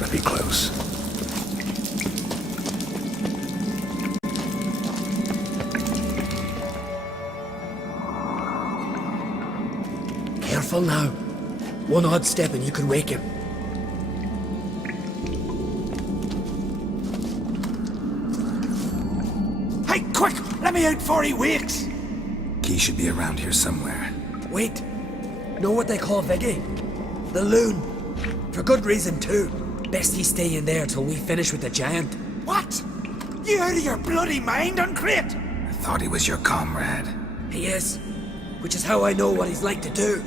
gotta be close. Careful now. One odd step and you could wake him. Hey, quick! Let me out before he wakes! Key should be around here somewhere. Wait. Know what they call Viggy? The loon. For good reason too. Best he stay in there till we finish with the giant. What? You out of your bloody mind, Uncrate? I thought he was your comrade. He is. Which is how I know what he's like to do.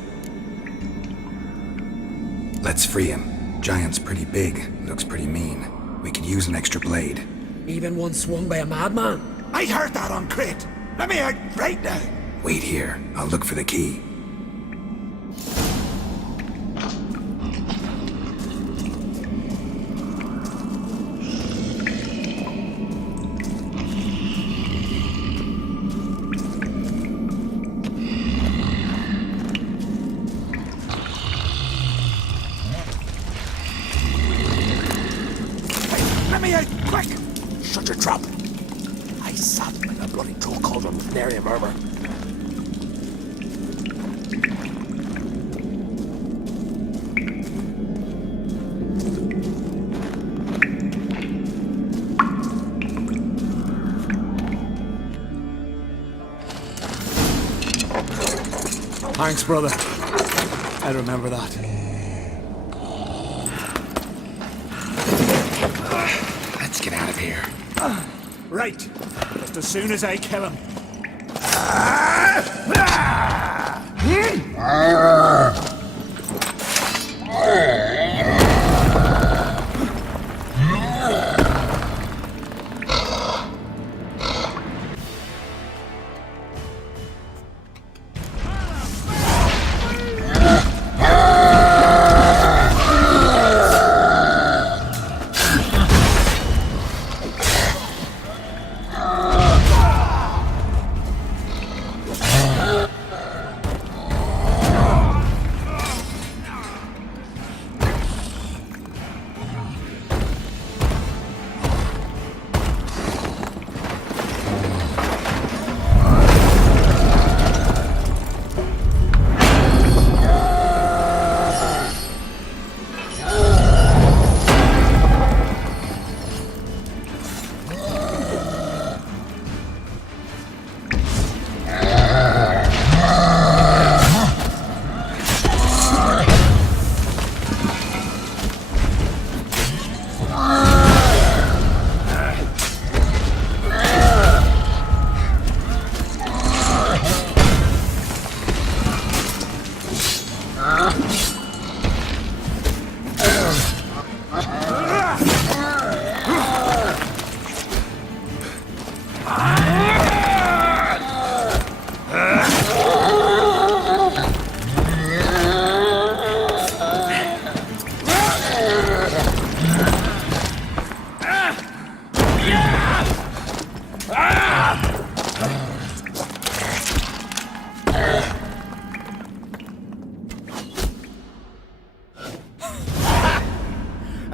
Let's free him. Giant's pretty big, looks pretty mean. We could use an extra blade. Even one swung by a madman. I'd heard that, Uncrate. Let me out right now. Wait here. I'll look for the key. Let me out, quick! Shut your trap. I sat like a bloody troll cauldron with nary a murmur. Thanks, brother. I remember that. Let's get out of here. Right. Just as soon as I kill him.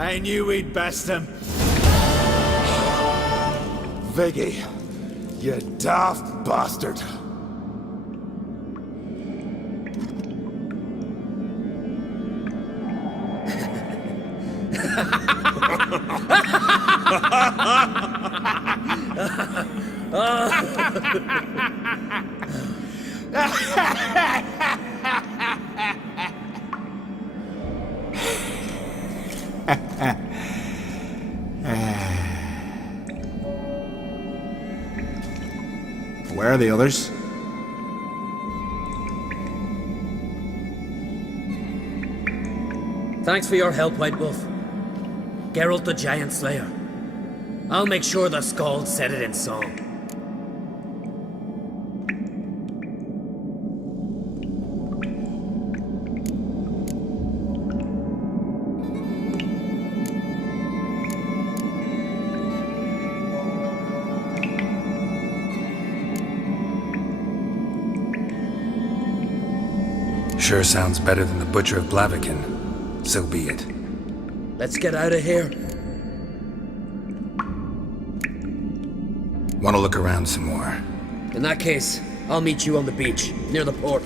I knew we'd best him. Viggy, you daft bastard. Where are the others? Thanks for your help, White Wolf. Geralt the Giant Slayer. I'll make sure the Skald said it in song. Sure sounds better than the Butcher of Blaviken. So be it. Let's get out of here. Want to look around some more? In that case, I'll meet you on the beach, near the port.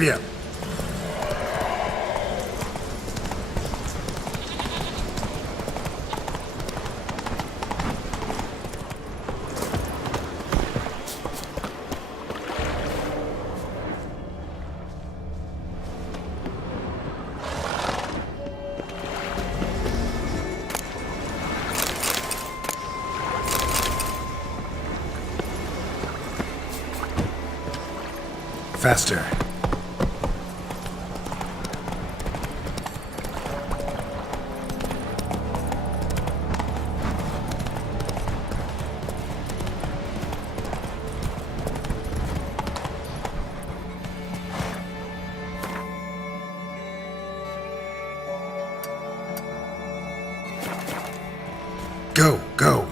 of you. Faster. Go, go.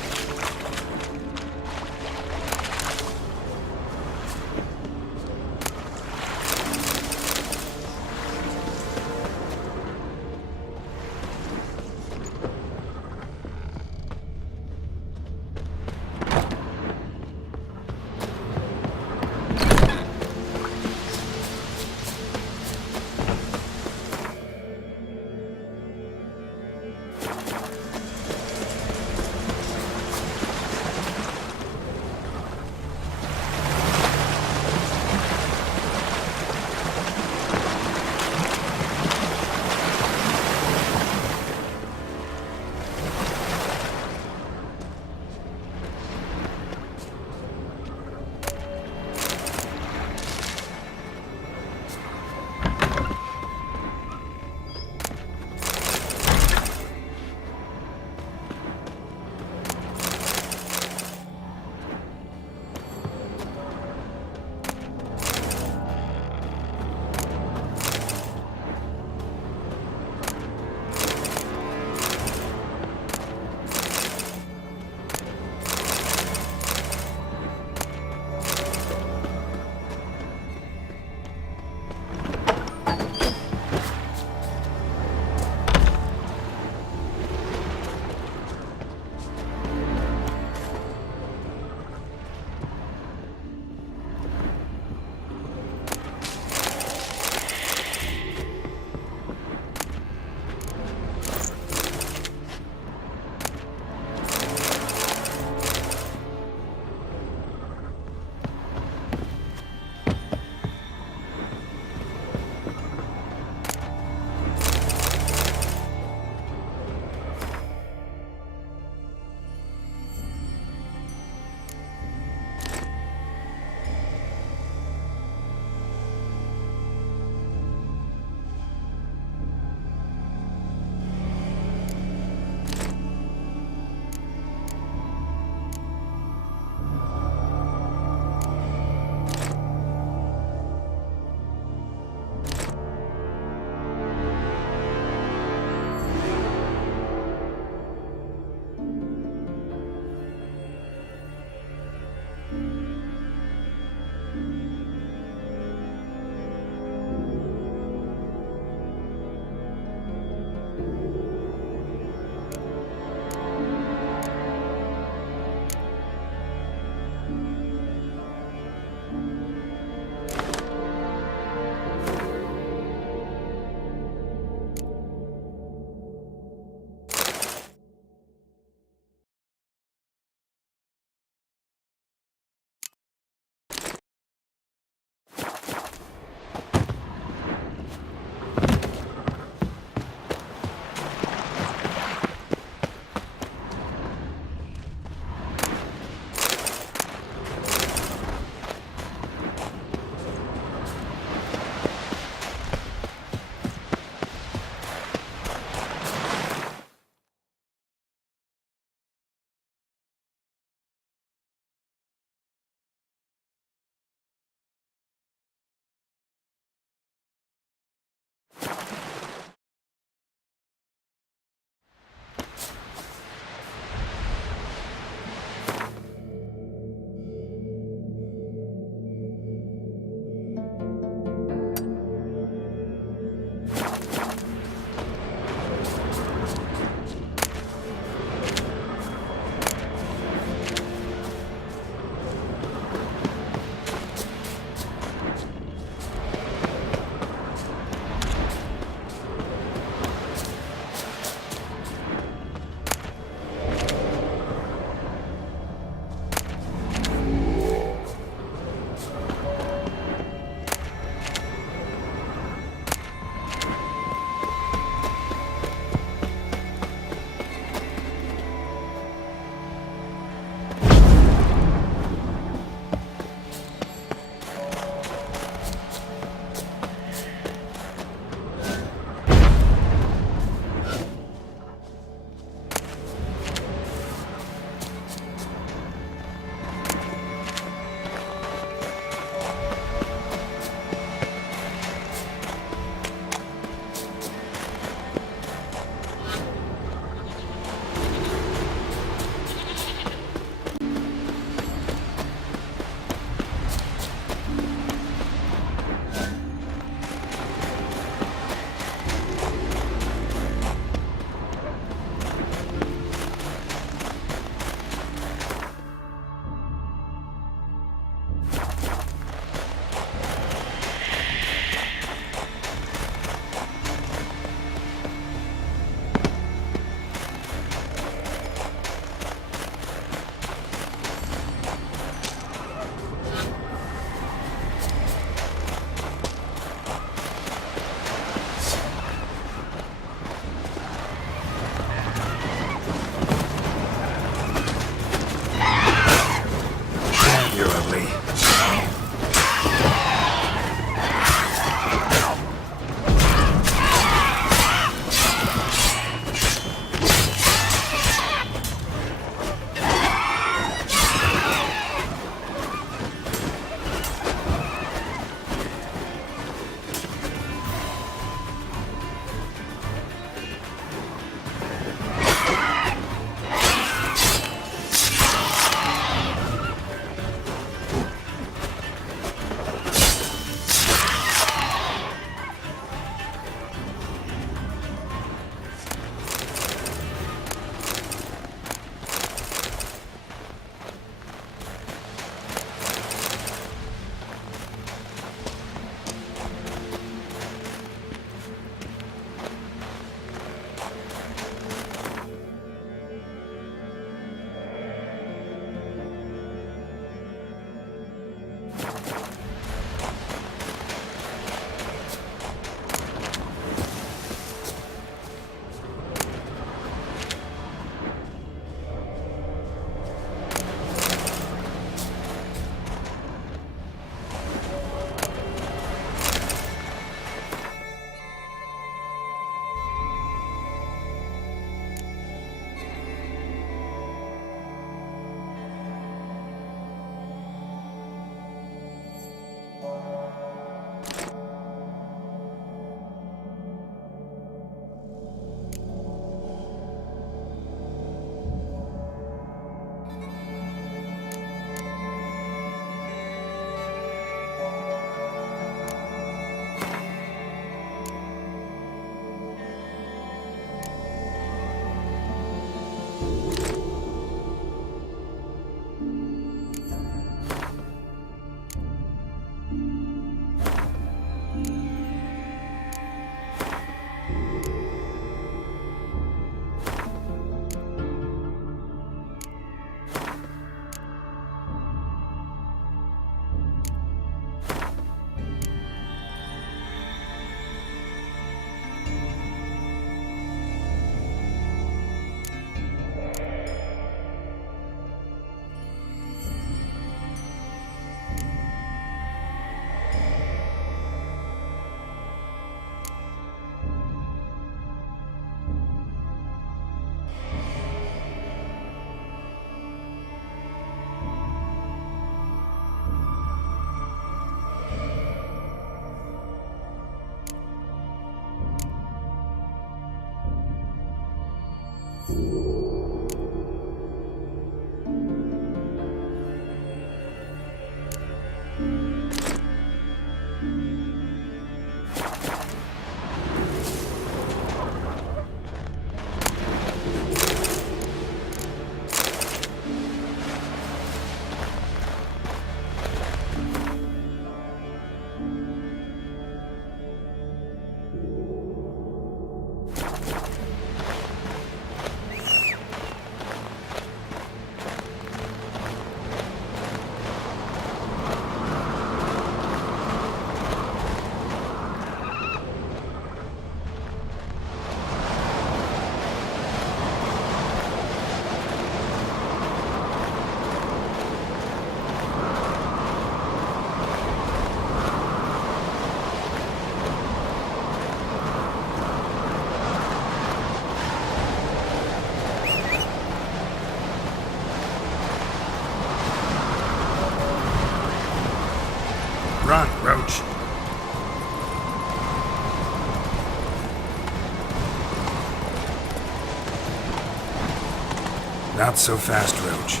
Not so fast, Roach.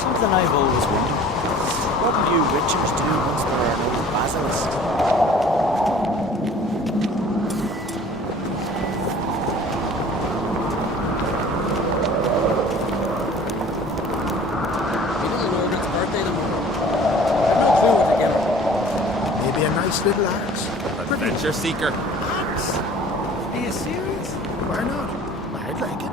Something I've always wondered. What will you Richards do once there are no basilisks? We don't know Rick's birthday tomorrow. I've no clue what to get him. Maybe a nice little axe. Adventure seeker. Axe? Are you serious? Why not? I'd like it.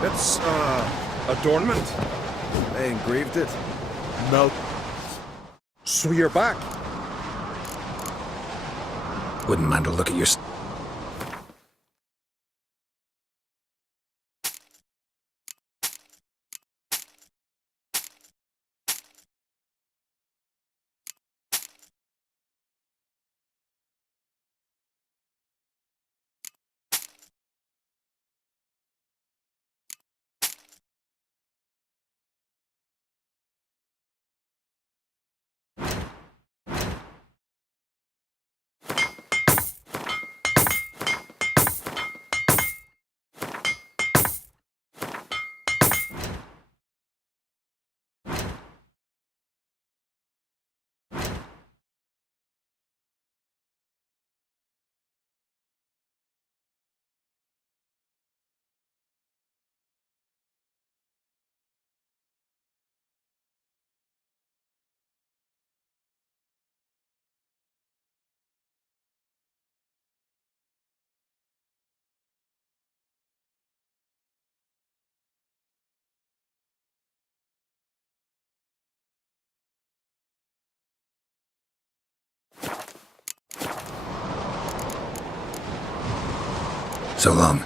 It's, adornment. They engraved it. Melt. So you're back. Wouldn't mind a look at your... So long.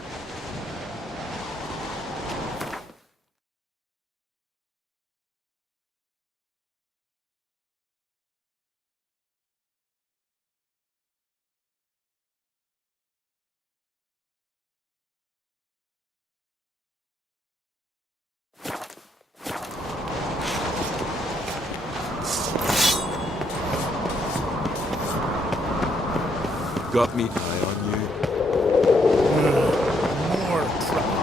Got me eye on you. More trouble.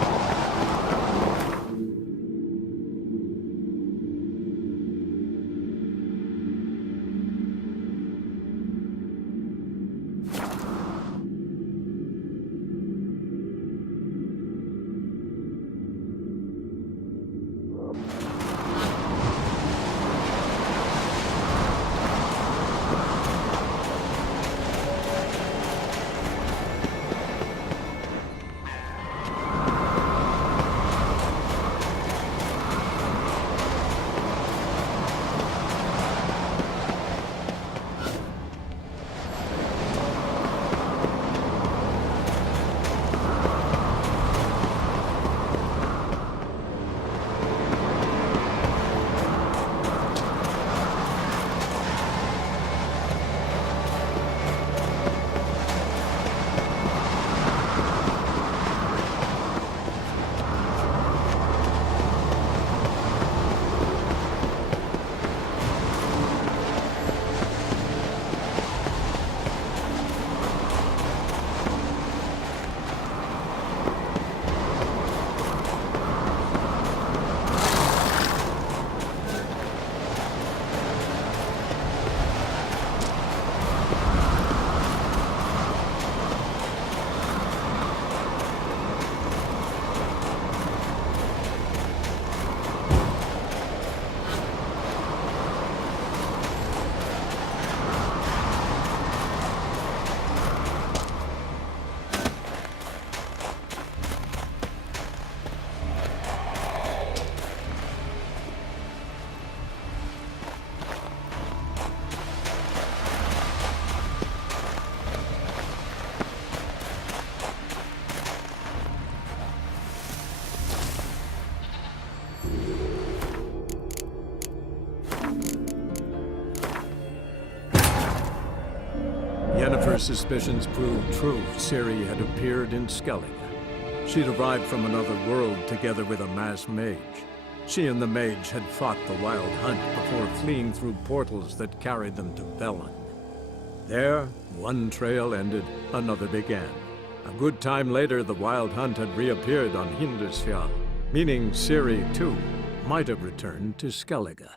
Yennefer's suspicions proved true. Ciri had appeared in Skellige. She'd arrived from another world together with a masked mage. She and the mage had fought the Wild Hunt before fleeing through portals that carried them to Velen. There, one trail ended, another began. A good time later, the Wild Hunt had reappeared on Hindarsfjall, meaning Ciri, too, might have returned to Skellige.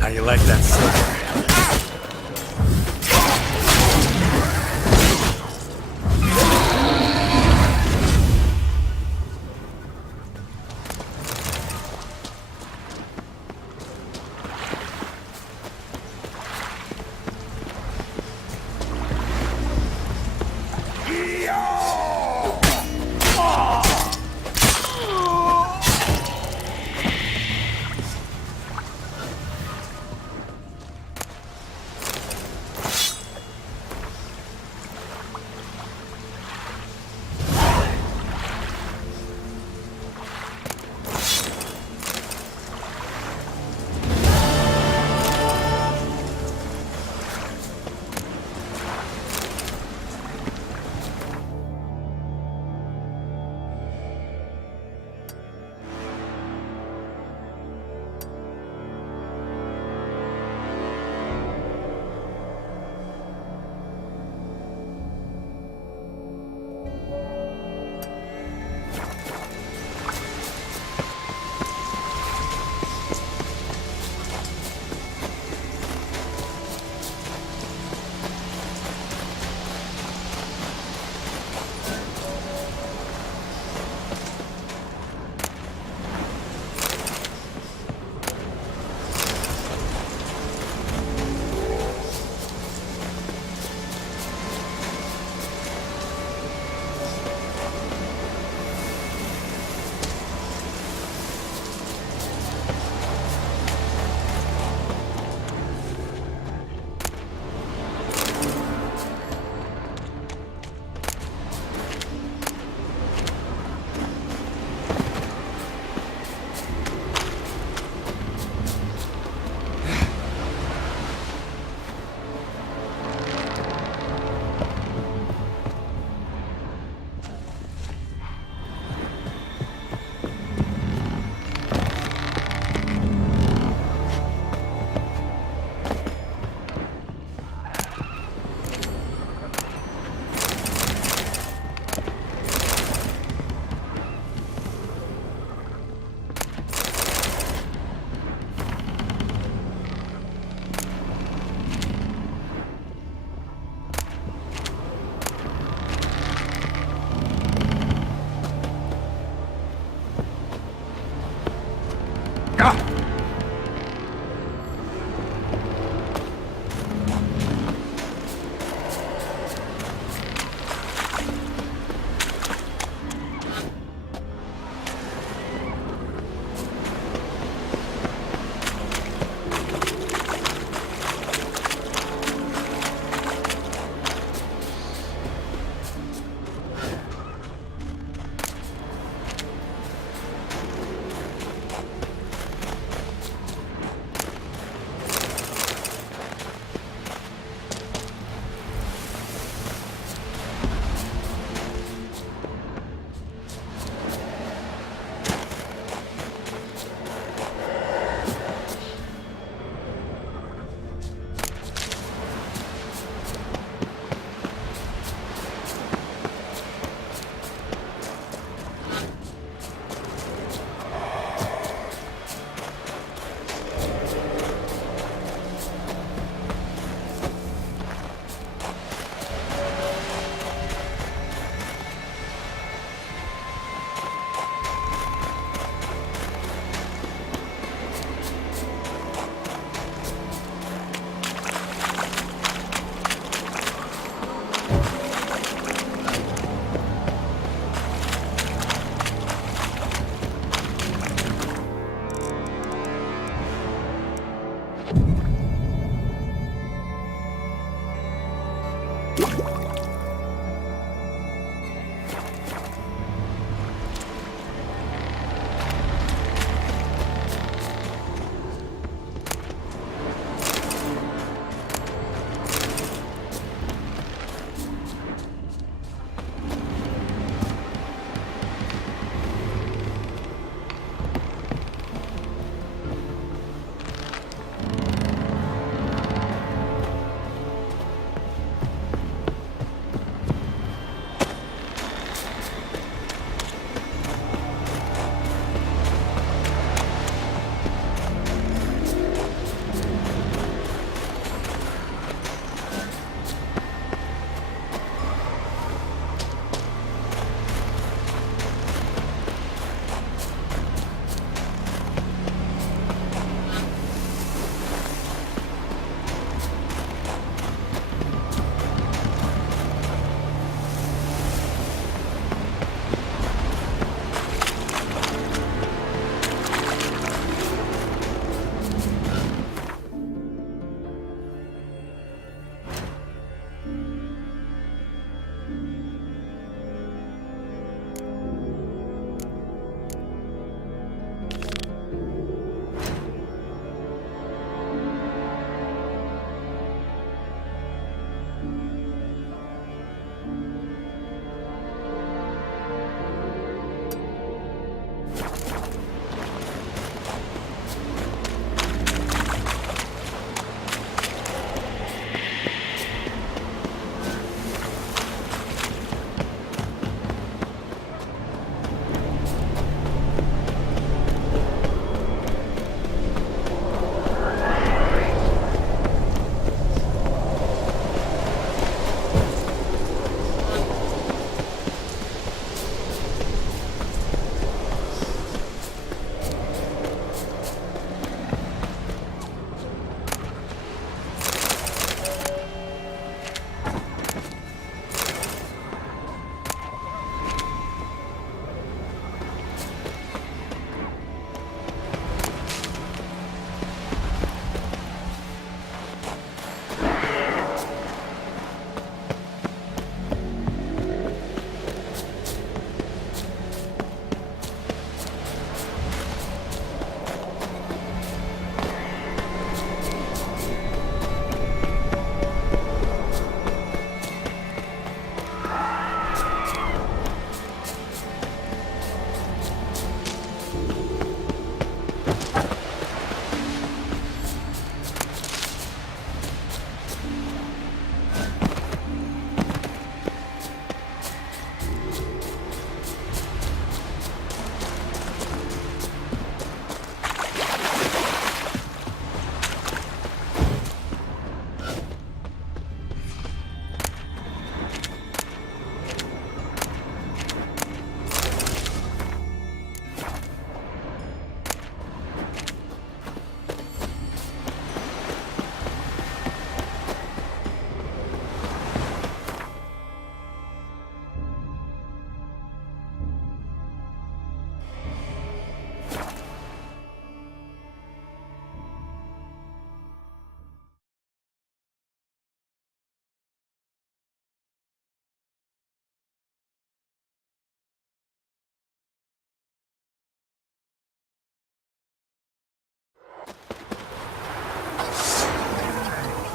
How you like that silver?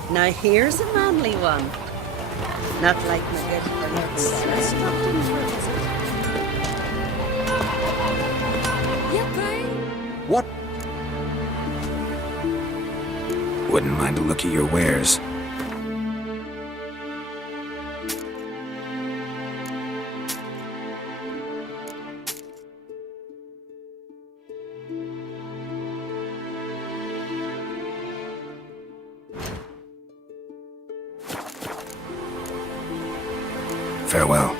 Now here's a manly one. Not like my good friend Sarah stopped in for a visit. What? Wouldn't mind a look at your wares. Farewell.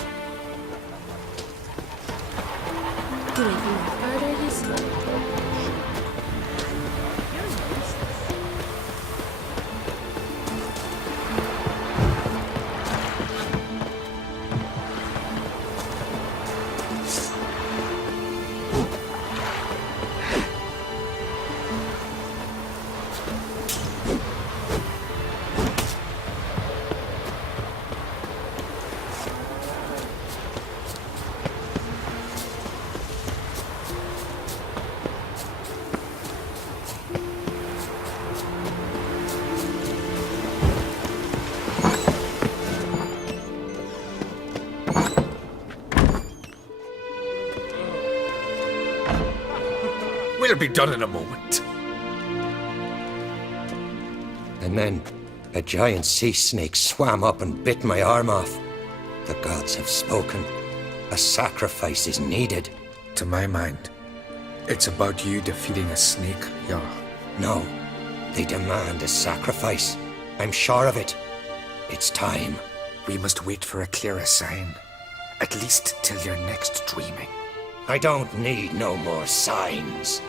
We'll be done in a moment. And then a giant sea snake swam up and bit my arm off. The gods have spoken. A sacrifice is needed. To my mind, it's about you defeating a snake, Jarl. No, they demand a sacrifice. I'm sure of it. It's time. We must wait for a clearer sign. At least till your next dreaming. I don't need no more signs.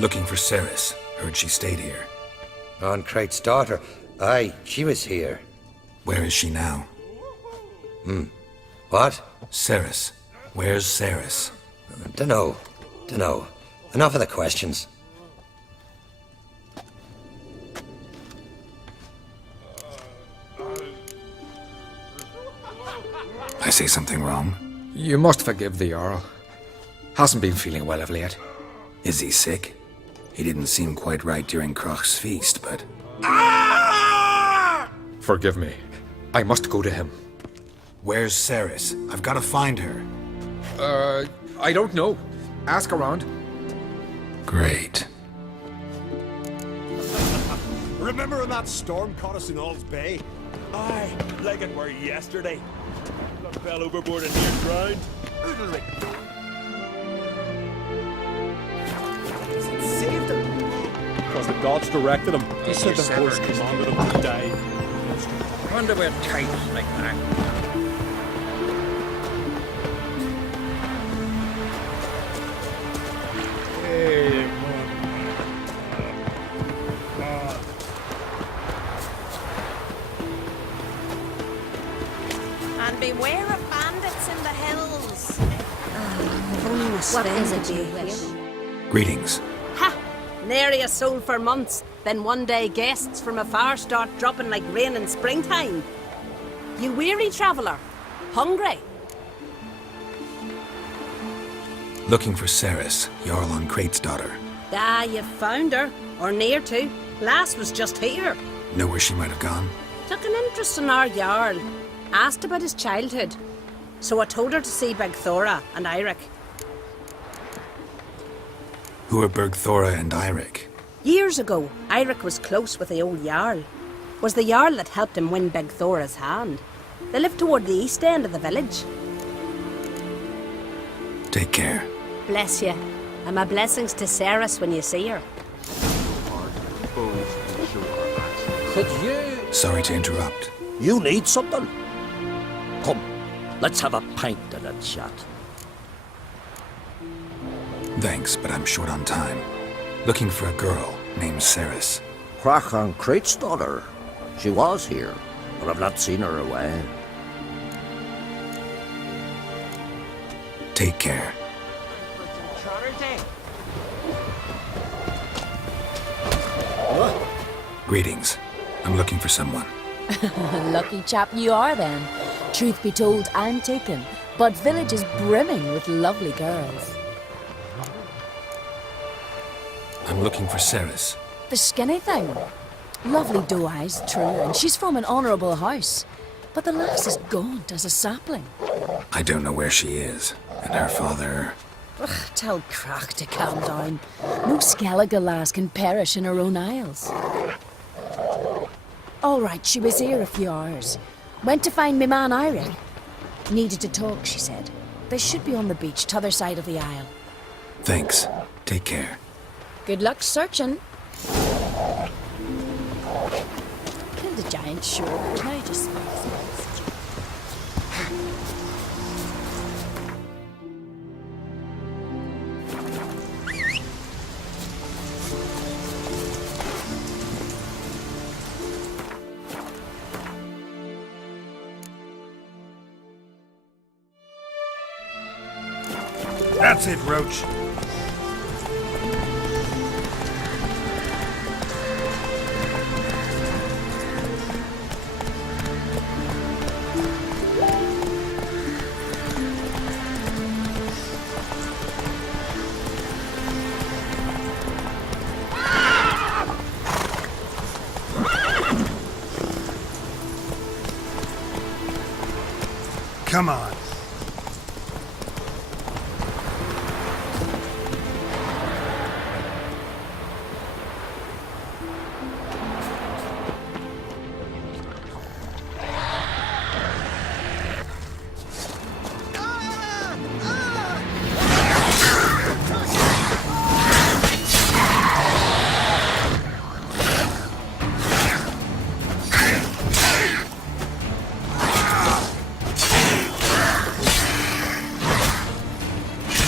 Looking for Ceres. Heard she stayed here. On Crate's daughter. Aye, she was here. Where is she now? What? Ceres. Where's Ceres? Dunno. Enough of the questions. I say something wrong? You must forgive the Jarl. Hasn't been feeling well of late. Is he sick? He didn't seem quite right during Crach's feast, but... Forgive me. I must go to him. Where's Ceres? I've got to find her. I don't know. Ask around. Great. Remember when that storm caught us in All's Bay? Aye, like it were yesterday. Got fell overboard and near drowned. Oodle-rick. Saved him. Because the gods directed him. He said the horse commanded him to die. I wonder where tights like that. And beware of bandits in the hills. What is it you wish? Greetings. Ha! Nary a soul for months. Then one day guests from afar start dropping like rain in springtime. You weary traveller? Hungry? Looking for Ceres, Jarl on Crate's daughter. Ah, you found her. Or near to. Lass was just here. Know where she might have gone? Took an interest in our Jarl. Asked about his childhood. So I told her to see Begthora and Eirik. Who are Bergthora and Eirik? Years ago, Eirik was close with the old Jarl. Was the Jarl that helped him win Begthora's hand. They lived toward the east end of the village. Take care. Bless you. And my blessings to Ceres when you see her. Could you... Sorry to interrupt. You need something? Come, let's have a pint and a chat. Thanks, but I'm short on time. Looking for a girl named Ceres. Crach on Crate's daughter. She was here, but I've not seen her away. Take care. Greetings. I'm looking for someone. Lucky chap you are then. Truth be told, I'm taken. but village is brimming with lovely girls. I'm looking for Ceres. The skinny thing. Lovely doe eyes, true, and she's from an honourable house. But the lass is gaunt as a sapling. I don't know where she is, and her father... Ugh, tell Crack to calm down. No Skellige lass can perish in her own isles. All right, she was here a few hours. Went to find me man Eirik. Needed to talk, she said. They should be on the beach, t'other side of the isle. Thanks. Take care. Good luck searching. Killed a giant, sure. Now just... That's it, Roach. Come on.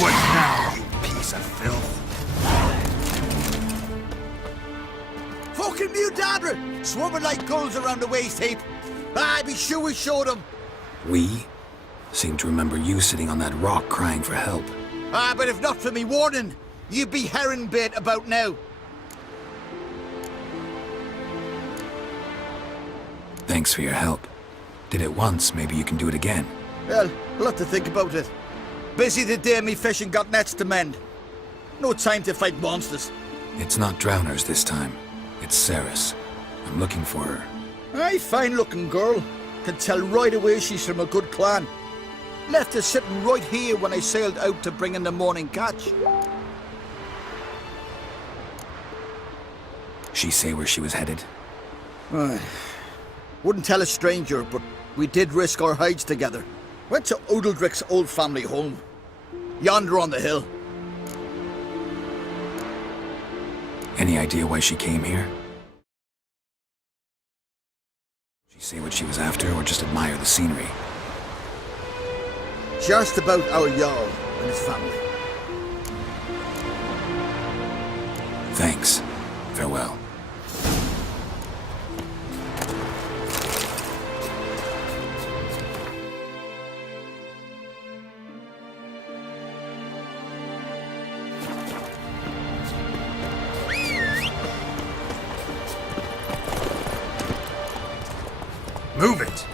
What now, you piece of filth? Fucking mute swarming like gulls around the waste heap. I'd be sure we showed them. We? Seem to remember you sitting on that rock crying for help. But if not for me warning, you'd be herring bait about now. Thanks for your help. Did it once, maybe you can do it again. Well, I'll have to think about it. Busy today, me fishing got nets to mend. No time to fight monsters. It's not drowners this time. It's Ceres. I'm looking for her. Aye, fine-looking girl. Can tell right away she's from a good clan. Left her sitting right here when I sailed out to bring in the morning catch. She say where she was headed? Wouldn't tell a stranger, but we did risk our hides together. Went to Odeldrick's old family home. Yonder on the hill. Any idea why she came here? She say what she was after, or just admire the scenery? Just about our Jarl and his family. Thanks. Farewell. Move it!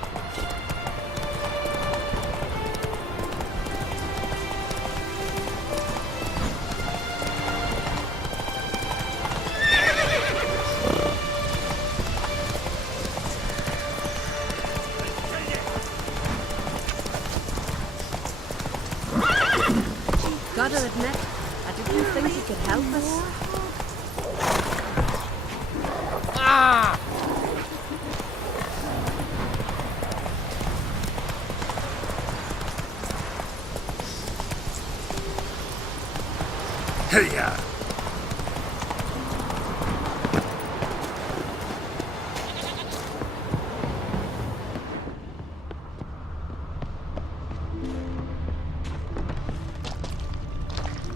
Gotta admit, I didn't think you could help us. Ah! Hey-ya!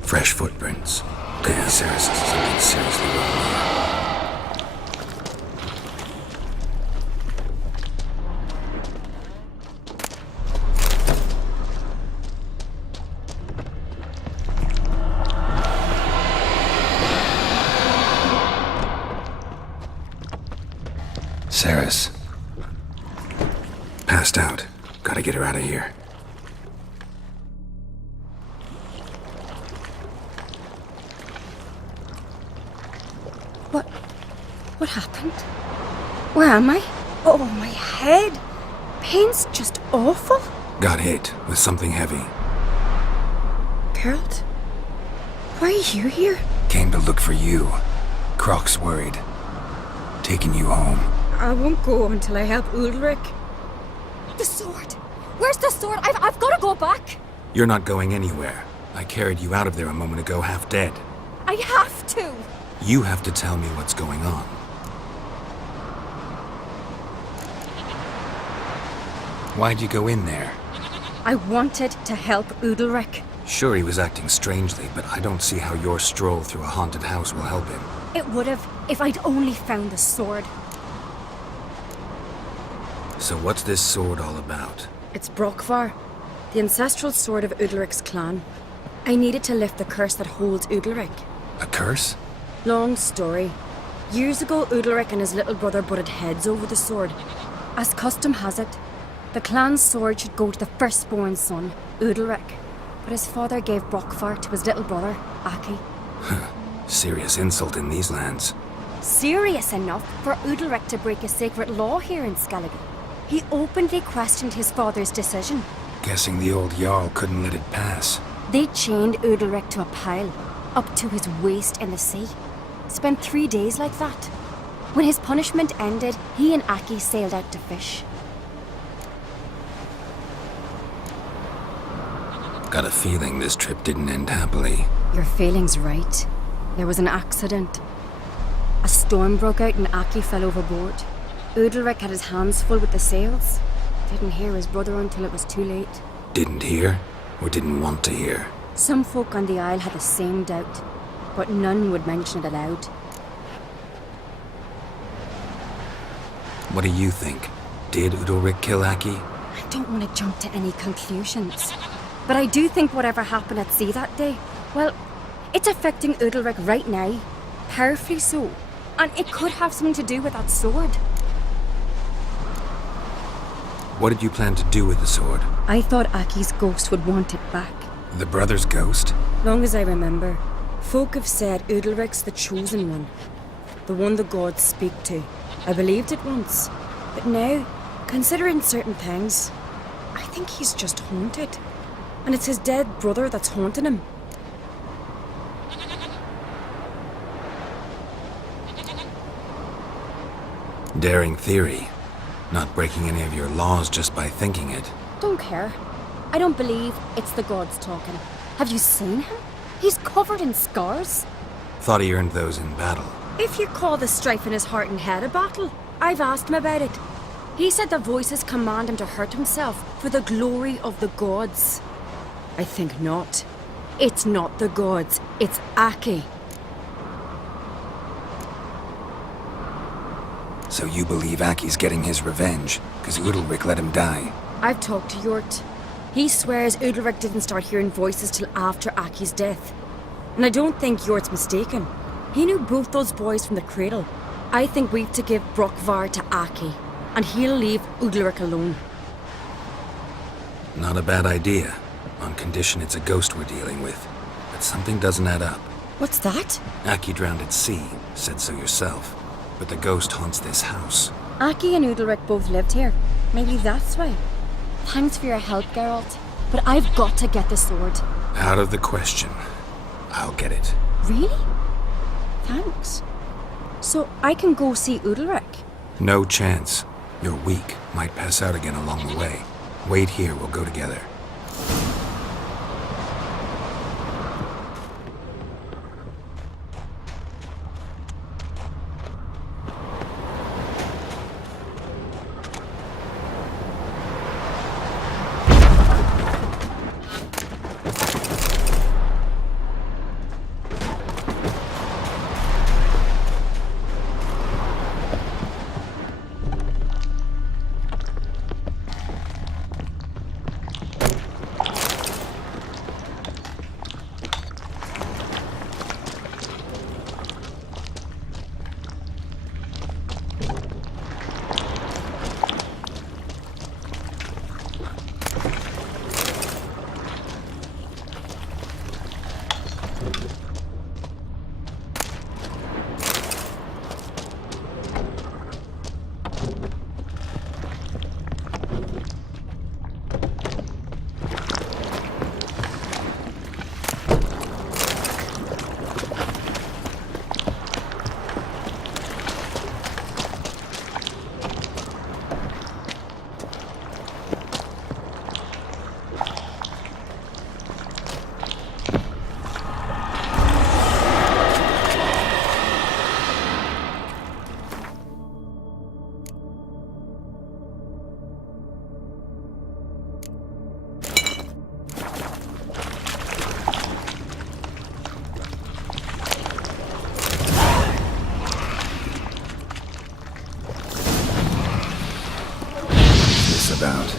Fresh footprints. Could be Ceres' something seriously wrong here. Ceres. Passed out. Gotta get her out of here. What happened? Where am I? Oh, my head. Pain's just awful. Got hit with something heavy. Geralt? Why are you here? Came to look for you. Croc's worried. Taking you home. I won't go until I help Ulrich. The sword! Where's the sword? I've got to go back! You're not going anywhere. I carried you out of there a moment ago, half dead. I have to! You have to tell me what's going on. Why'd you go in there? I wanted to help Ulrich. Sure, he was acting strangely, but I don't see how your stroll through a haunted house will help him. It would have if I'd only found the sword. So what's this sword all about? It's Brockvar, the ancestral sword of Udalric's clan. I needed to lift the curse that holds Udalric. A curse? Long story. Years ago, Udalric and his little brother butted heads over the sword. As custom has it, the clan's sword should go to the firstborn son, Udalric. But his father gave Brockvar to his little brother, Aki. Serious insult in these lands. Serious enough for Udalric to break a sacred law here in Skellige. He openly questioned his father's decision. Guessing the old Jarl couldn't let it pass. They chained Udalric to a pile, up to his waist in the sea. Spent 3 days like that. When his punishment ended, he and Aki sailed out to fish. Got a feeling this trip didn't end happily. Your feeling's right. There was an accident. A storm broke out and Aki fell overboard. Udalric had his hands full with the sails. Didn't hear his brother until it was too late. Didn't hear? Or didn't want to hear? Some folk on the Isle had the same doubt, but none would mention it aloud. What do you think? Did Udalric kill Aki? I don't want to jump to any conclusions. But I do think whatever happened at sea that day, well, it's affecting Udalric right now. Powerfully so. And it could have something to do with that sword. What did you plan to do with the sword? I thought Aki's ghost would want it back. The brother's ghost? Long as I remember, folk have said Udalric's the chosen one. The one the gods speak to. I believed it once. But now, considering certain things, I think he's just haunted. And it's his dead brother that's haunting him. Daring theory. Not breaking any of your laws just by thinking it. Don't care. I don't believe it's the gods talking. Have you seen him? He's covered in scars. Thought he earned those in battle. If you call the strife in his heart and head a battle, I've asked him about it. He said the voices command him to hurt himself for the glory of the gods. I think not. It's not the gods, it's Aki. So you believe Aki's getting his revenge, because Udalric let him die? I've talked to Yort. He swears Udalric didn't start hearing voices till after Aki's death. And I don't think Yort's mistaken. He knew both those boys from the cradle. I think we've to give Brockvar to Aki, and he'll leave Udalric alone. Not a bad idea, on condition it's a ghost we're dealing with. But something doesn't add up. What's that? Aki drowned at sea, said so yourself. But the ghost haunts this house. Aki and Udalric both lived here. Maybe that's why. Thanks for your help, Geralt. But I've got to get the sword. Out of the question. I'll get it. Really? Thanks. So I can go see Udalric? No chance. You're weak. Might pass out again along the way. Wait here, we'll go together. about.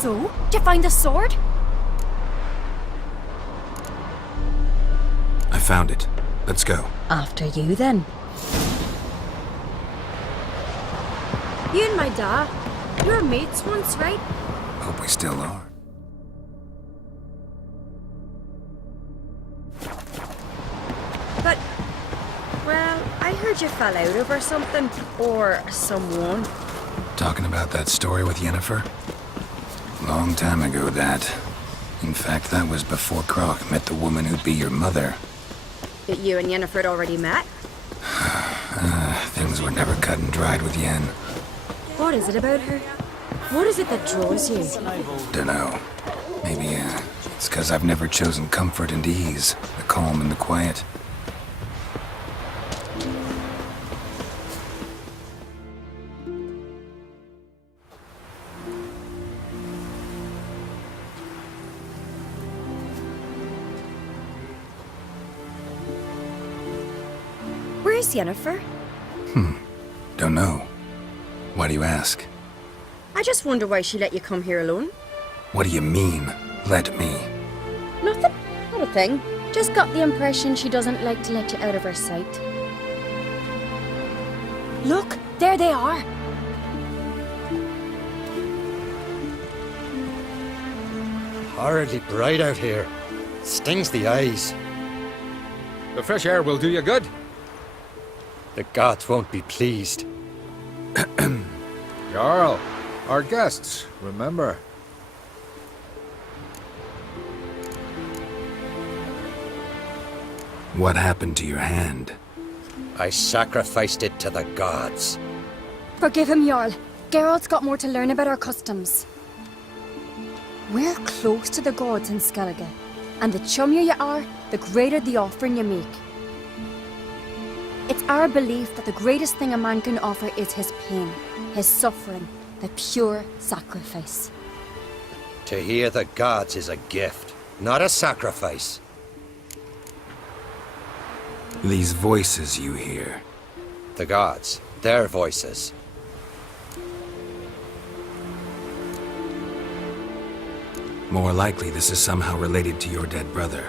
So, did you find the sword? I found it. Let's go. After you, then. You and my dad, you were mates once, right? Hope we still are. But, well, I heard you fell out over something, or someone. Talking about that story with Yennefer? Long time ago, that. In fact, that was before Croc met the woman who'd be your mother. That you and Yennefer had already met? Things were never cut and dried with Yen. What is it about her? What is it that draws you? Dunno. Maybe, it's 'cause I've never chosen comfort and ease, the calm and the quiet. Where's Yennefer? Don't know. Why do you ask? I just wonder why she let you come here alone. What do you mean, let me? Nothing. Not a thing. Just got the impression she doesn't like to let you out of her sight. Look, there they are. Horridly bright out here. Stings the eyes. The fresh air will do you good. The gods won't be pleased. Jarl, our guests, remember. What happened to your hand? I sacrificed it to the gods. Forgive him, Jarl. Geralt's got more to learn about our customs. We're close to the gods in Skellige, and the chummier you are, the greater the offering you make. It's our belief that the greatest thing a man can offer is his pain, his suffering, the pure sacrifice. To hear the gods is a gift, not a sacrifice. These voices you hear. The gods, their voices. More likely this is somehow related to your dead brother.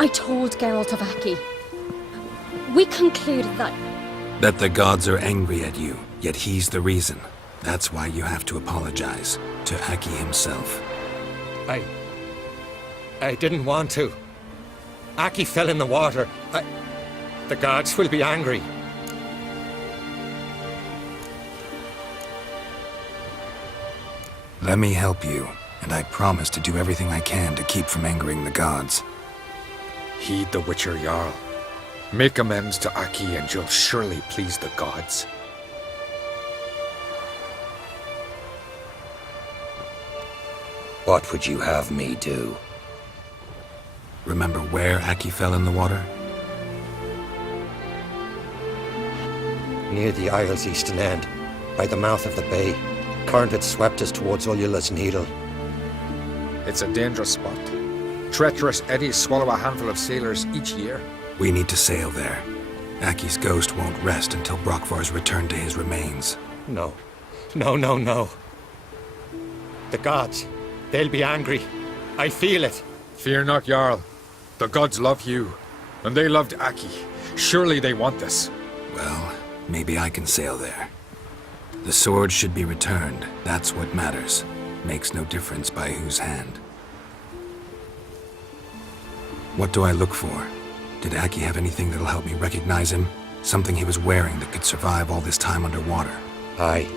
I told Geralt of Aki. We concluded that... That the gods are angry at you, yet he's the reason. That's why you have to apologize to Aki himself. I didn't want to. Aki fell in the water. The gods will be angry. Let me help you, and I promise to do everything I can to keep from angering the gods. Heed the Witcher Jarl. Make amends to Aki and you'll surely please the gods. What would you have me do? Remember where Aki fell in the water? Near the Isle's eastern end, by the mouth of the bay. Current had swept us towards Ullula's Needle. It's a dangerous spot. Treacherous eddies swallow a handful of sailors each year. We need to sail there. Aki's ghost won't rest until Brokvar's returned to his remains. No. No. The gods, they'll be angry. I feel it. Fear not, Jarl. The gods love you, and they loved Aki. Surely they want this. Well, maybe I can sail there. The sword should be returned. That's what matters. Makes no difference by whose hand. What do I look for? Did Aki have anything that'll help me recognize him? Something he was wearing that could survive all this time underwater. Aye.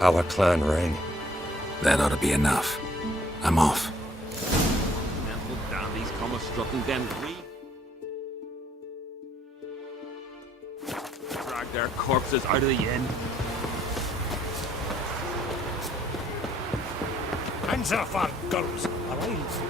Our clan ring. That ought to be enough. I'm off. Mental dandies come strutting them drag their corpses out of the inn. Hands off our girls, alright?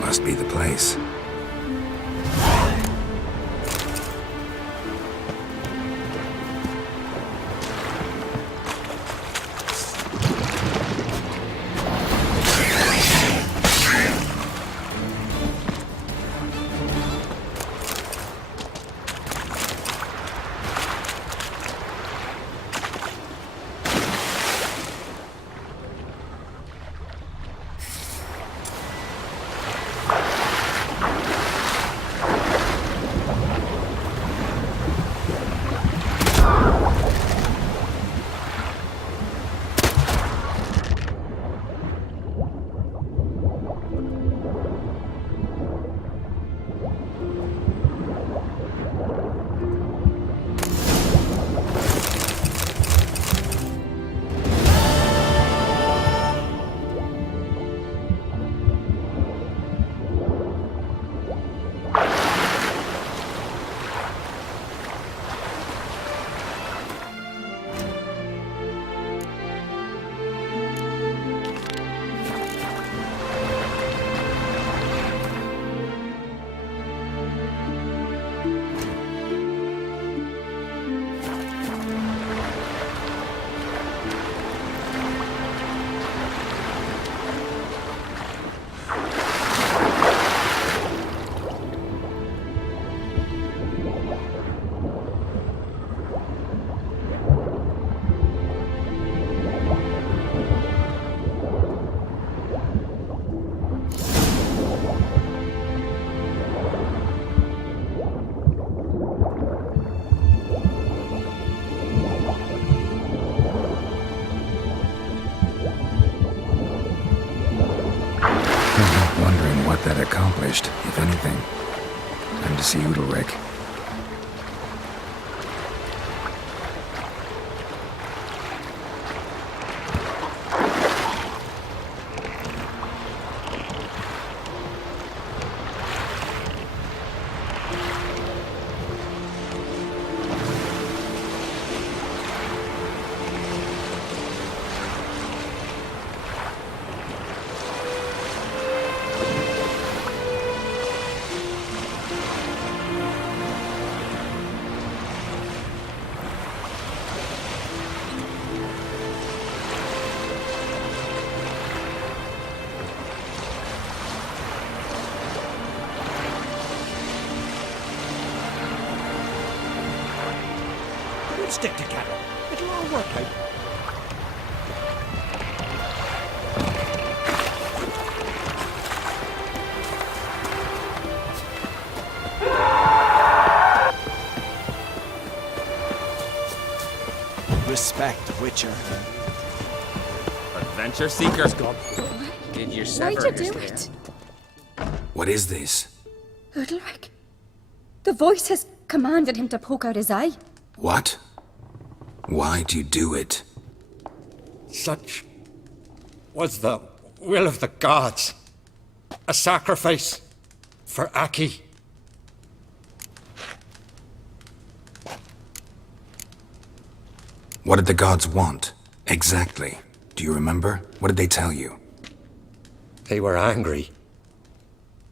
Must be the place. Wondering what that accomplished, if anything. Time to see Udalric. Stick together. It'll all work out. Respect, Witcher. Adventure seekers, God. Did you sever Why'd you do it? What is this? Udalric. The voice has commanded him to poke out his eye. What? Why'd you do it? Such was the will of the gods. A sacrifice for Aki. What did the gods want? Exactly. Do you remember? What did they tell you? They were angry.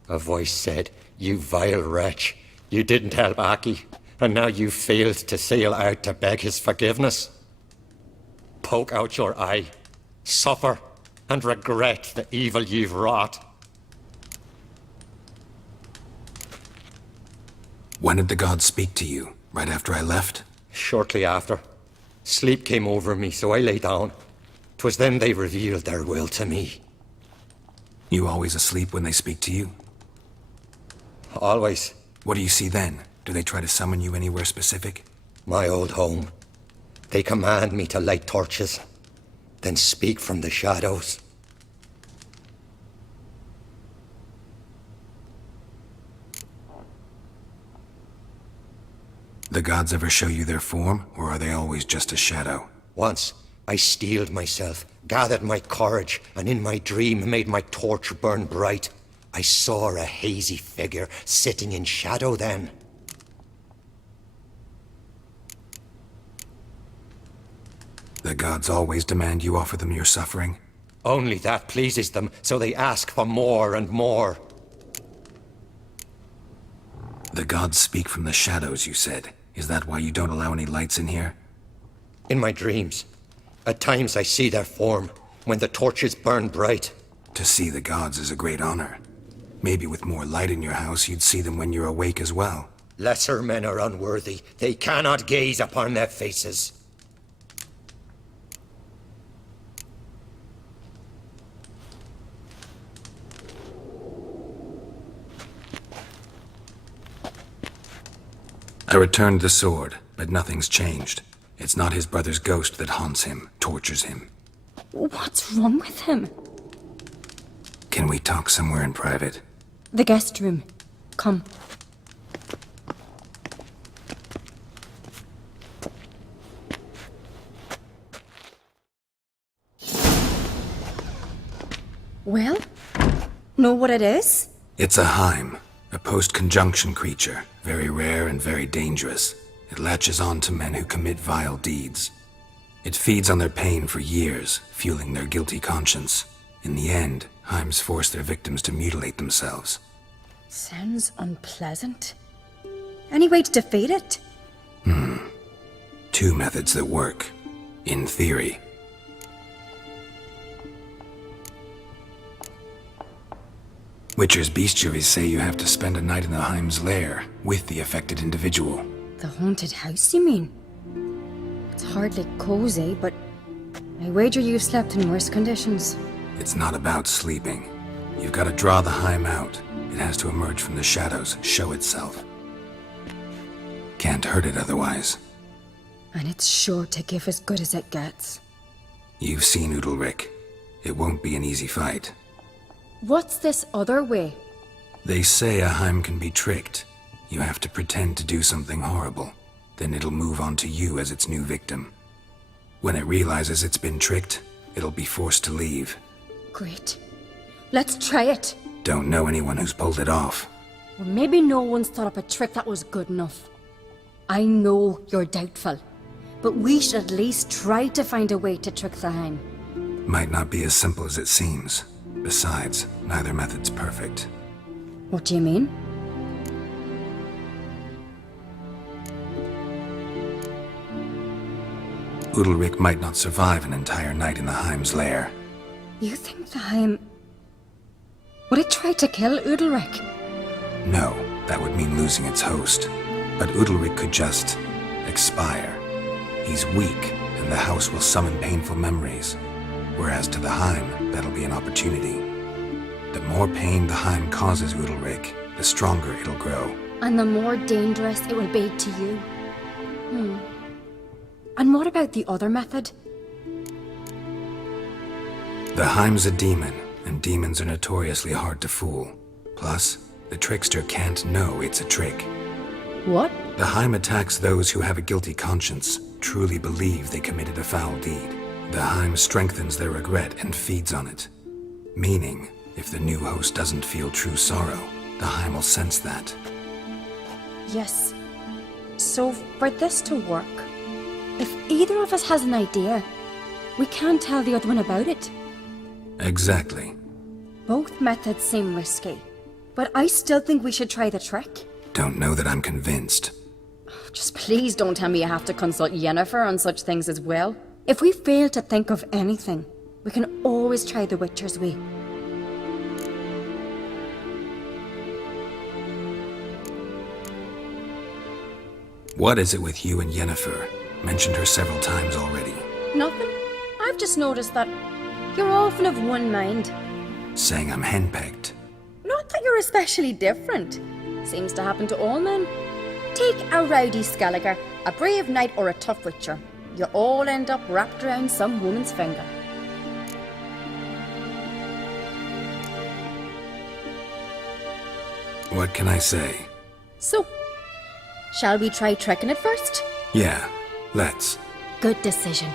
A voice said, "You vile wretch, you didn't help Aki, and now you failed to sail out to beg his forgiveness. Poke out your eye, suffer, and regret the evil you've wrought." When did the gods speak to you? Right after I left? Shortly after. Sleep came over me, so I lay down. 'Twas then they revealed their will to me. You always asleep when they speak to you? Always. What do you see then? Do they try to summon you anywhere specific? My old home. They command me to light torches, then speak from the shadows. The gods ever show you their form, or are they always just a shadow? Once, I steeled myself, gathered my courage, and in my dream made my torch burn bright. I saw a hazy figure sitting in shadow then. The gods always demand you offer them your suffering? Only that pleases them, so they ask for more and more. The gods speak from the shadows, you said. Is that why you don't allow any lights in here? In my dreams. At times I see their form, when the torches burn bright. To see the gods is a great honor. Maybe with more light in your house, you'd see them when you're awake as well. Lesser men are unworthy. They cannot gaze upon their faces. I returned the sword, but nothing's changed. It's not his brother's ghost that haunts him, tortures him. What's wrong with him? Can we talk somewhere in private? The guest room. Come. Well, know what it is? It's a Heim, a post-conjunction creature, very rare and very dangerous. It latches on to men who commit vile deeds. It feeds on their pain for years, fueling their guilty conscience. In the end, Heims force their victims to mutilate themselves. Sounds unpleasant. Any way to defeat it? Two methods that work. In theory. Witcher's bestiaries say you have to spend a night in the Heim's lair with the affected individual. The haunted house, you mean? It's hardly cozy, but I wager you've slept in worse conditions. It's not about sleeping. You've got to draw the Heim out. It has to emerge from the shadows, show itself. Can't hurt it otherwise. And it's sure to give as good as it gets. You've seen Udalric. It won't be an easy fight. What's this other way? They say a Heim can be tricked. You have to pretend to do something horrible. Then it'll move on to you as its new victim. When it realizes it's been tricked, it'll be forced to leave. Great. Let's try it. Don't know anyone who's pulled it off. Well, maybe no one's thought up a trick that was good enough. I know you're doubtful, but we should at least try to find a way to trick the Heim. Might not be as simple as it seems. Besides, neither method's perfect. What do you mean? Udalric might not survive an entire night in the Heim's lair. You think the Heim... Would it try to kill Udalric? No, that would mean losing its host. But Udalric could just... expire. He's weak, and the house will summon painful memories. Whereas to the Heim, that'll be an opportunity. The more pain the Heim causes Udalric, the stronger it'll grow. And the more dangerous it will be to you. And what about the other method? The Heim's a demon, and demons are notoriously hard to fool. Plus, the trickster can't know it's a trick. What? The Heim attacks those who have a guilty conscience, truly believe they committed a foul deed. The Heim strengthens their regret and feeds on it. Meaning, if the new host doesn't feel true sorrow, the Heim will sense that. Yes. So, for this to work, if either of us has an idea, we can't tell the other one about it. Exactly. Both methods seem risky, but I still think we should try the trick. Don't know that I'm convinced. Just please don't tell me you have to consult Yennefer on such things as well. If we fail to think of anything, we can always try the Witcher's way. What is it with you and Yennefer? Mentioned her several times already. Nothing. I've just noticed that you're often of one mind. Saying I'm henpecked. Not that you're especially different. Seems to happen to all men. Take a rowdy Skelliger, a brave knight or a tough witcher. You all end up wrapped around some woman's finger. What can I say? So, shall we try tricking it first? Yeah, let's. Good decision.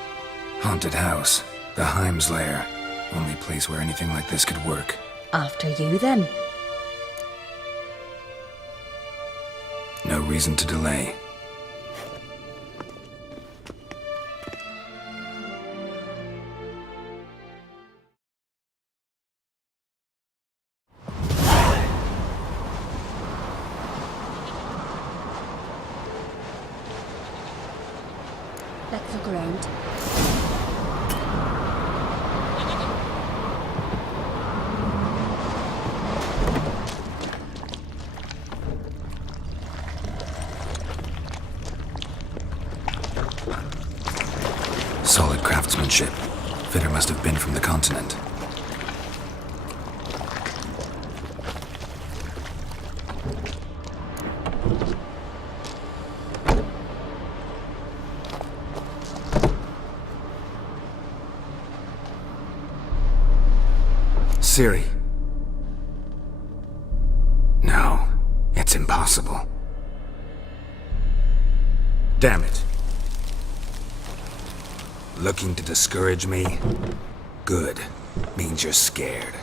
Haunted house. The Heim's lair. Only place where anything like this could work. After you, then. No reason to delay. Let's look around. Solid craftsmanship. Fitter must have been from the continent. Ciri. No, it's impossible. Damn it. Looking to discourage me? Good. Means you're scared.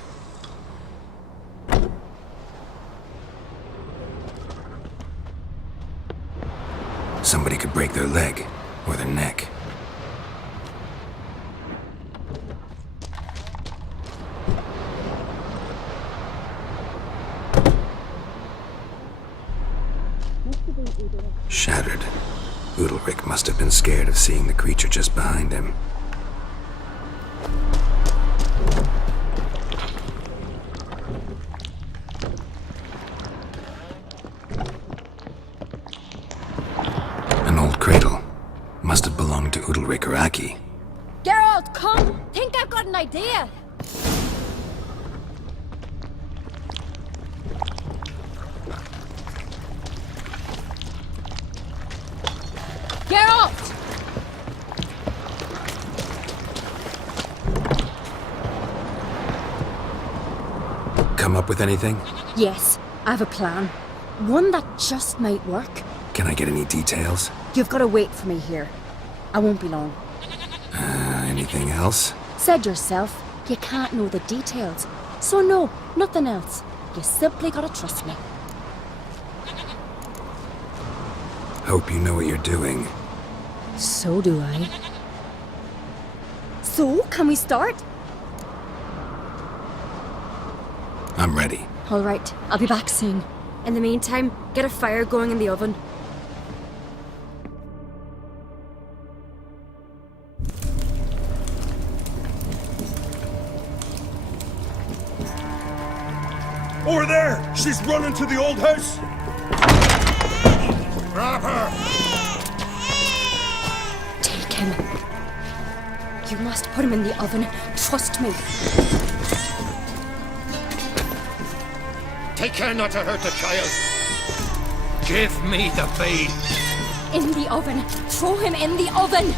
Somebody could break their leg, or their neck. Shattered. Udalric must have been scared of seeing the creature just behind him. An old cradle. Must have belonged to Udalric or Aki. Geralt, come! Think I've got an idea! Geralt! Come up with anything? Yes, I have a plan. One that just might work. Can I get any details? You've got to wait for me here. I won't be long. Anything else? Said yourself, you can't know the details. So no, nothing else. You simply gotta trust me. Hope you know what you're doing. So do I. So, can we start? I'm ready. All right, I'll be back soon. In the meantime, get a fire going in the oven. Over there! She's running to the old house! Grab her! Take him. You must put him in the oven. Trust me. Take care not to hurt the child. Give me the babe. In the oven. Throw him in the oven.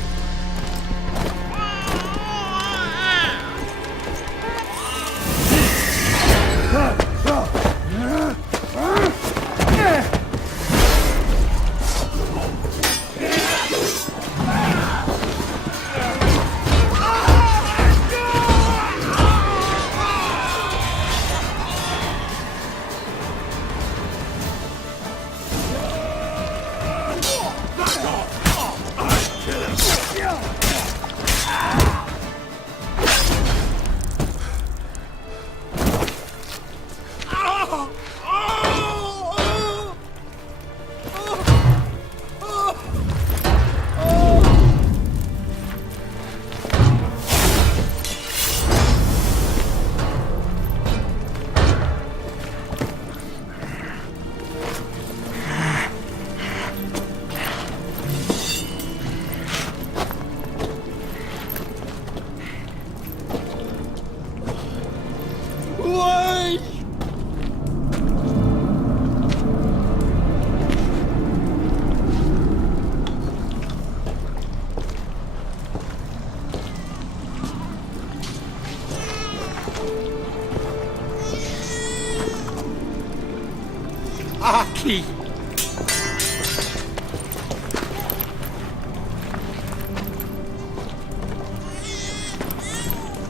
Aki!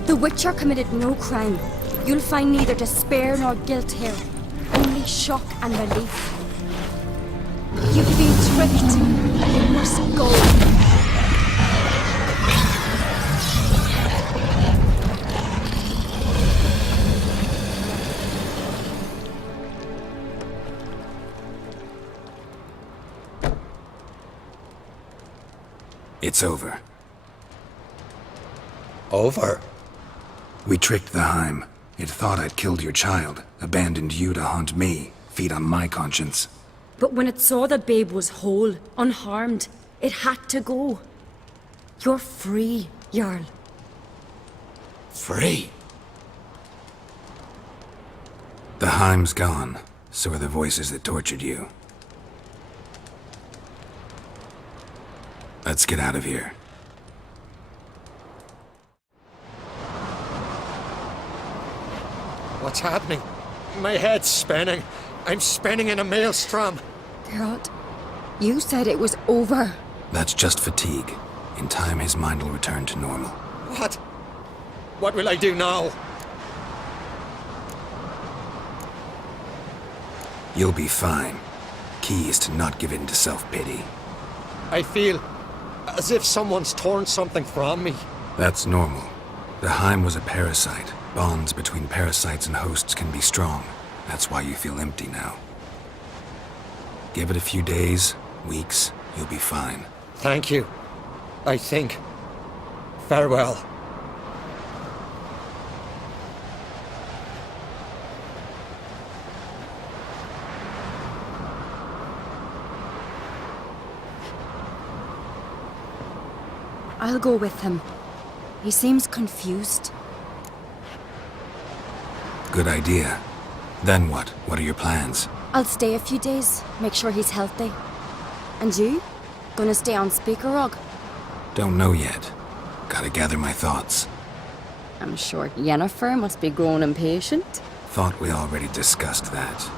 The Witcher committed no crime. You'll find neither despair nor guilt here. Only shock and relief. You've been tricked. You must go. It's over. Over? We tricked the Heim. It thought I'd killed your child, abandoned you to haunt me, feed on my conscience. But when it saw the babe was whole, unharmed, it had to go. You're free, Jarl. Free? The Heim's gone, so are the voices that tortured you. Let's get out of here. What's happening? My head's spinning. I'm spinning in a maelstrom. Geralt, you said it was over. That's just fatigue. In time, his mind will return to normal. What? What will I do now? You'll be fine. Key is to not give in to self-pity. I feel as if someone's torn something from me. That's normal. The Heim was a parasite. Bonds between parasites and hosts can be strong. That's why you feel empty now. Give it a few days, weeks, you'll be fine. Thank you. I think. Farewell. I'll go with him. He seems confused. Good idea. Then what? What are your plans? I'll stay a few days, make sure he's healthy. And you? Gonna stay on Speaker Rog? Don't know yet. Gotta gather my thoughts. I'm sure Yennefer must be growing impatient. Thought we already discussed that.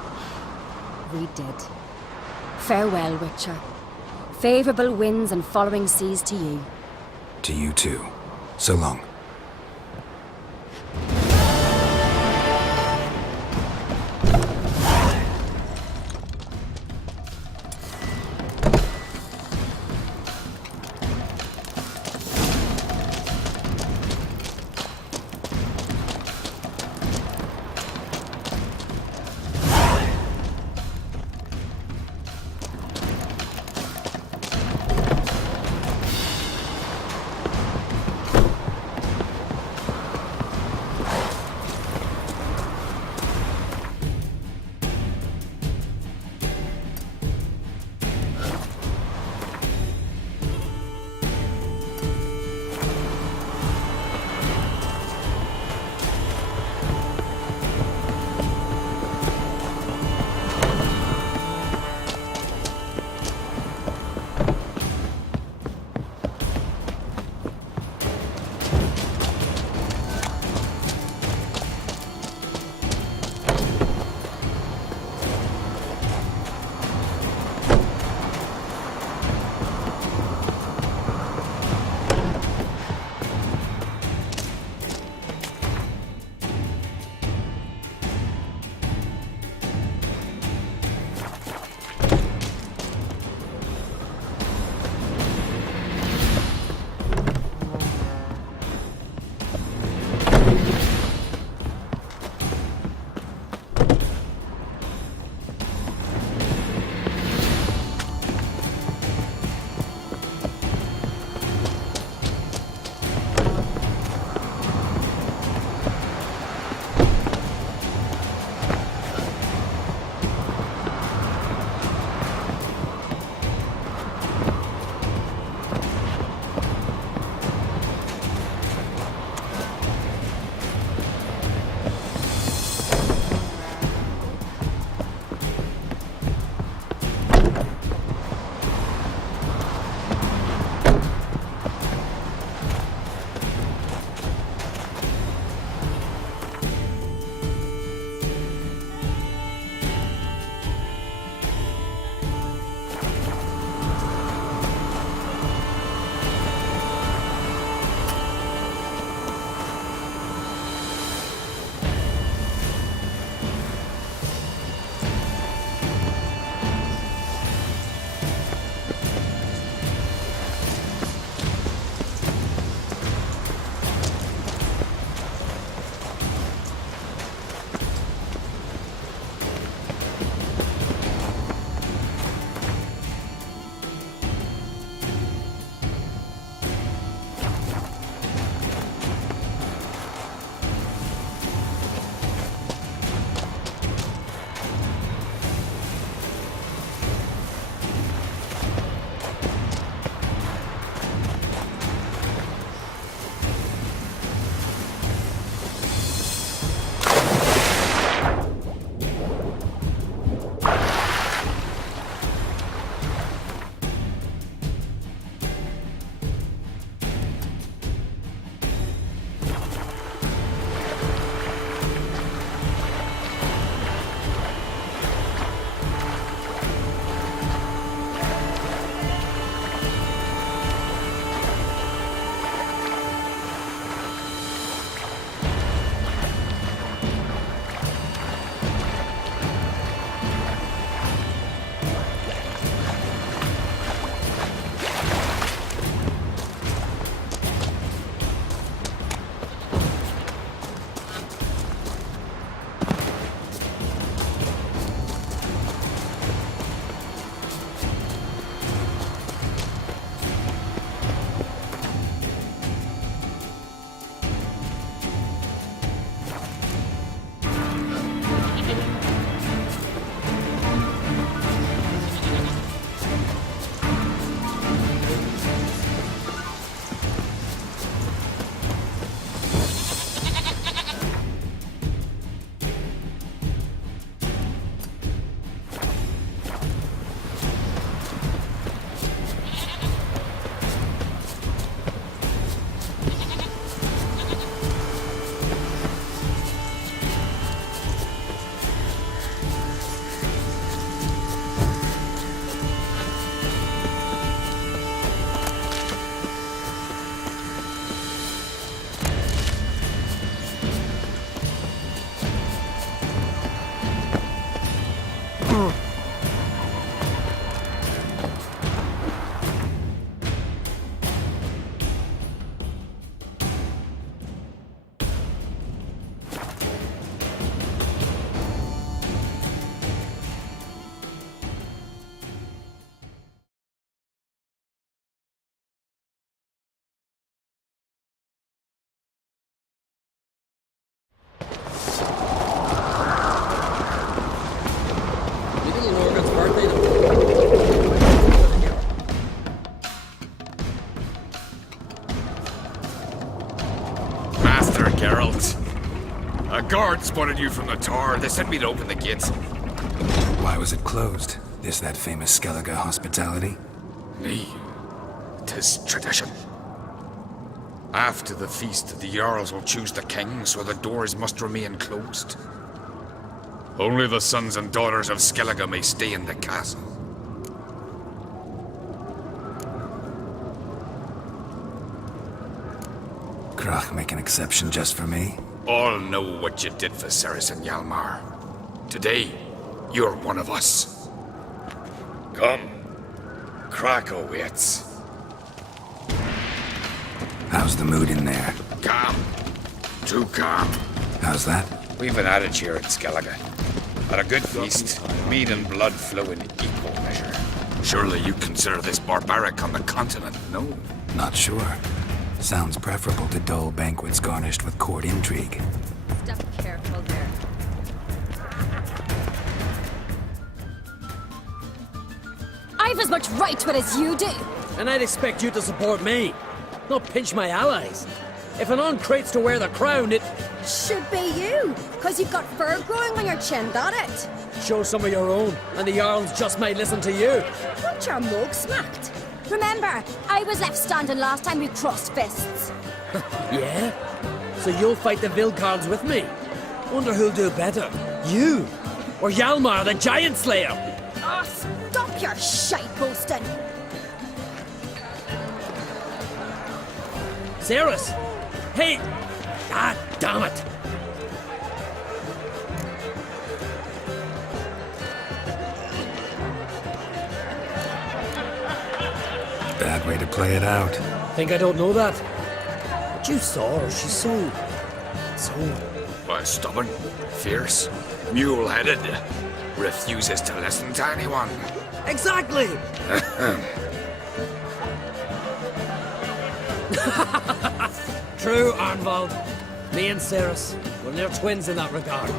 We did. Farewell, Witcher. Favourable winds and following seas to you. To you too. So long. Spotted you from the tower. They sent me to open the gates. Why was it closed? Is that famous Skellige hospitality? Nay, 'tis tradition. After the feast, the Jarls will choose the king, so the doors must remain closed. Only the sons and daughters of Skellige may stay in the castle. Krach make an exception just for me? All know what you did for Ceres and Hjalmar. Today, you're one of us. Come. Krakow waits. How's the mood in there? Calm. Too calm. How's that? We've an adage here at Skellige. At a good feast, meat and blood flow in equal measure. Surely you consider this barbaric on the continent, no? Not sure. Sounds preferable to dull banquets garnished with court intrigue. Step careful there. I've as much right to it as you do. And I'd expect you to support me, not pinch my allies. If an on crates to wear the crown, it Should be you, because you've got fur growing on your chin, that it? show some of your own, and the Jarls just might listen to you. Want your mug smacked? Remember, I was left standing last time we crossed fists. Yeah? So you'll fight the Vilcards with me? Wonder who'll do better, you or Hjalmar the Giant Slayer? Oh, stop your shite boasting. Ceres! Hey! Ah, damn it! Bad way to play it out. Think I don't know that? But you saw her, she's so... Why, stubborn, fierce, mule-headed, refuses to listen to anyone. Exactly! True, Arnvald. Me and Ceres, we're near twins in that regard.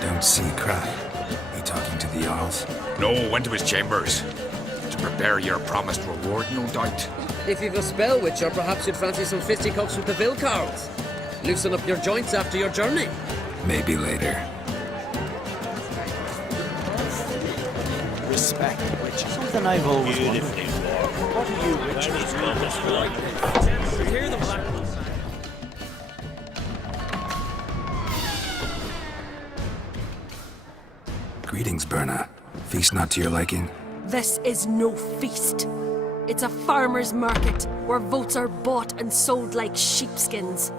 Don't see Krach. You talking to the Jarls? No, went to his chambers. To prepare your promised reward, no doubt. If you've a spell witcher, perhaps you'd fancy some fisticuffs with the Vilcards. Loosen up your joints after your journey. Maybe later. Respect, which is something I've always wondered. What are you witches doing this for? Hear the black... Greetings, Berna. Feast not to your liking? This is no feast. It's a farmer's market where votes are bought and sold like sheepskins.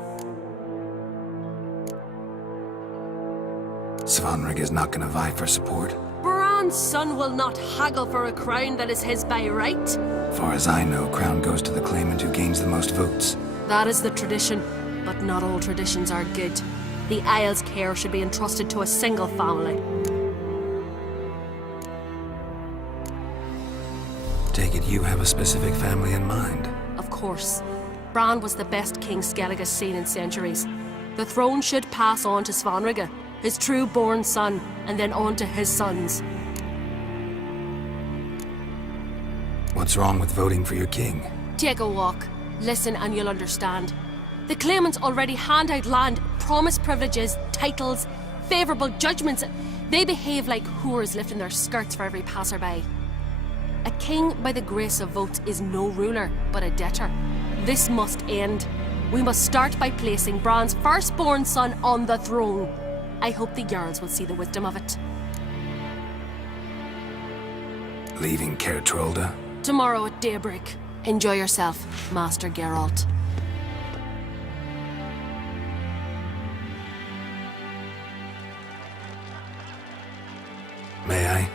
Svanrig is not gonna vie for support? Bran's son will not haggle for a crown that is his by right. Far as I know, crown goes to the claimant who gains the most votes. That is the tradition, but not all traditions are good. The Isle's care should be entrusted to a single family. Take it you have a specific family in mind. Of course. Bran was the best king Skellige's seen in centuries. The throne should pass on to Svanrige, his true-born son, and then on to his sons. What's wrong with voting for your king? Take a walk. Listen and you'll understand. The claimants already hand out land, promise privileges, titles, favourable judgments. They behave like whores lifting their skirts for every passerby. A king by the grace of votes is no ruler, but a debtor. This must end. We must start by placing Bran's firstborn son on the throne. I hope the Jarls will see the wisdom of it. Leaving Caer Trolda? Tomorrow at daybreak. Enjoy yourself, Master Geralt. May I?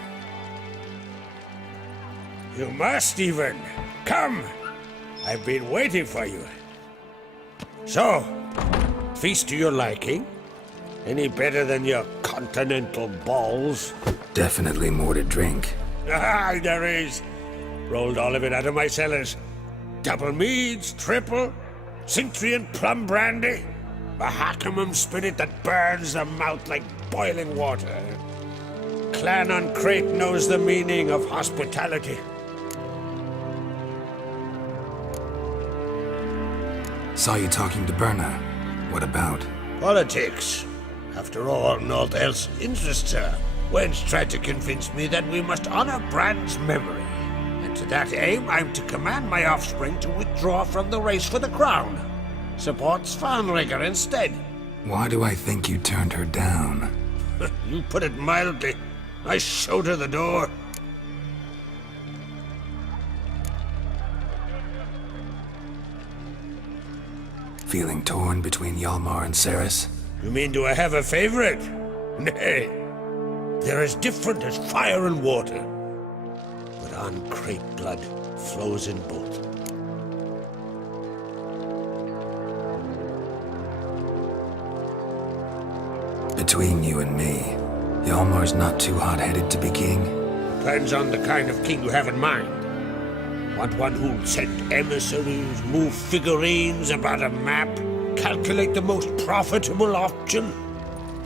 You must even. Come! I've been waiting for you. So, feast to your liking? Any better than your continental balls? Definitely more to drink. Ah, there is. Rolled all of it out of my cellars. Double meads, triple, Cintrian plum brandy, a Hackamum spirit that burns the mouth like boiling water. Clan on Crate knows the meaning of hospitality. Saw you talking to Berna. What about? Politics. After all, naught else interests her. Wench tried to convince me that we must honor Bran's memory. And to that aim, I'm to command my offspring to withdraw from the race for the crown. Support Svanrigger instead. Why do I think you turned her down? You put it mildly. I showed her the door. Feeling torn between Hjalmar and Ceres? You mean, do I have a favorite? Nay. They're as different as fire and water. But uncrept blood flows in both. Between you and me, Hjalmar's not too hot-headed to be king? Depends on the kind of king you have in mind. Want one who'll send emissaries, move figurines about a map, calculate the most profitable option?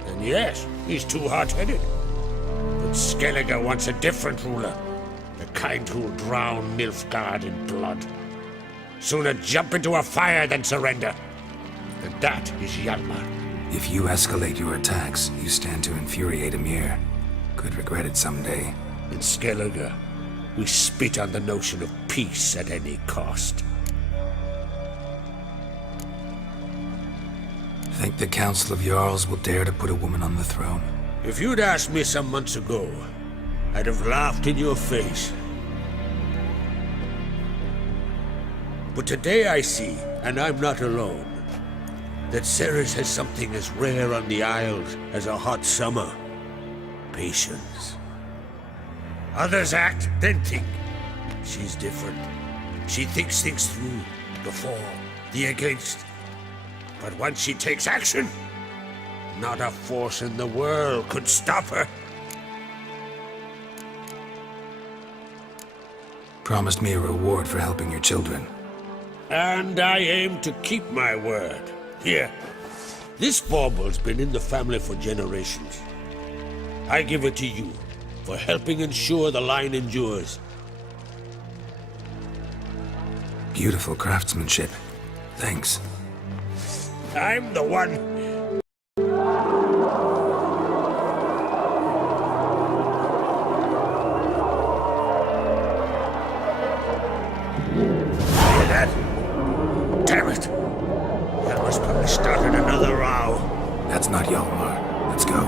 And yes, he's too hot-headed. But Skellige wants a different ruler. The kind who'll drown Nilfgaard in blood. Sooner jump into a fire than surrender. And that is Hjalmar. If you escalate your attacks, you stand to infuriate Emir. Could regret it someday. In Skellige, we spit on the notion of peace at any cost. Think the Council of Jarls will dare to put a woman on the throne? If you'd asked me some months ago, I'd have laughed in your face. But today I see, and I'm not alone, that Ceres has something as rare on the Isles as a hot summer. Patience. Others act, then think. She's different. She thinks things through, the for, the against. But once she takes action, not a force in the world could stop her. Promised me a reward for helping your children. And I aim to keep my word. Here, this bauble's been in the family for generations. I give it to you for helping ensure the line endures. Beautiful craftsmanship. Thanks. I'm the one. Hear that? Damn it! That was probably started another row. That's not Hjalmar. Let's go.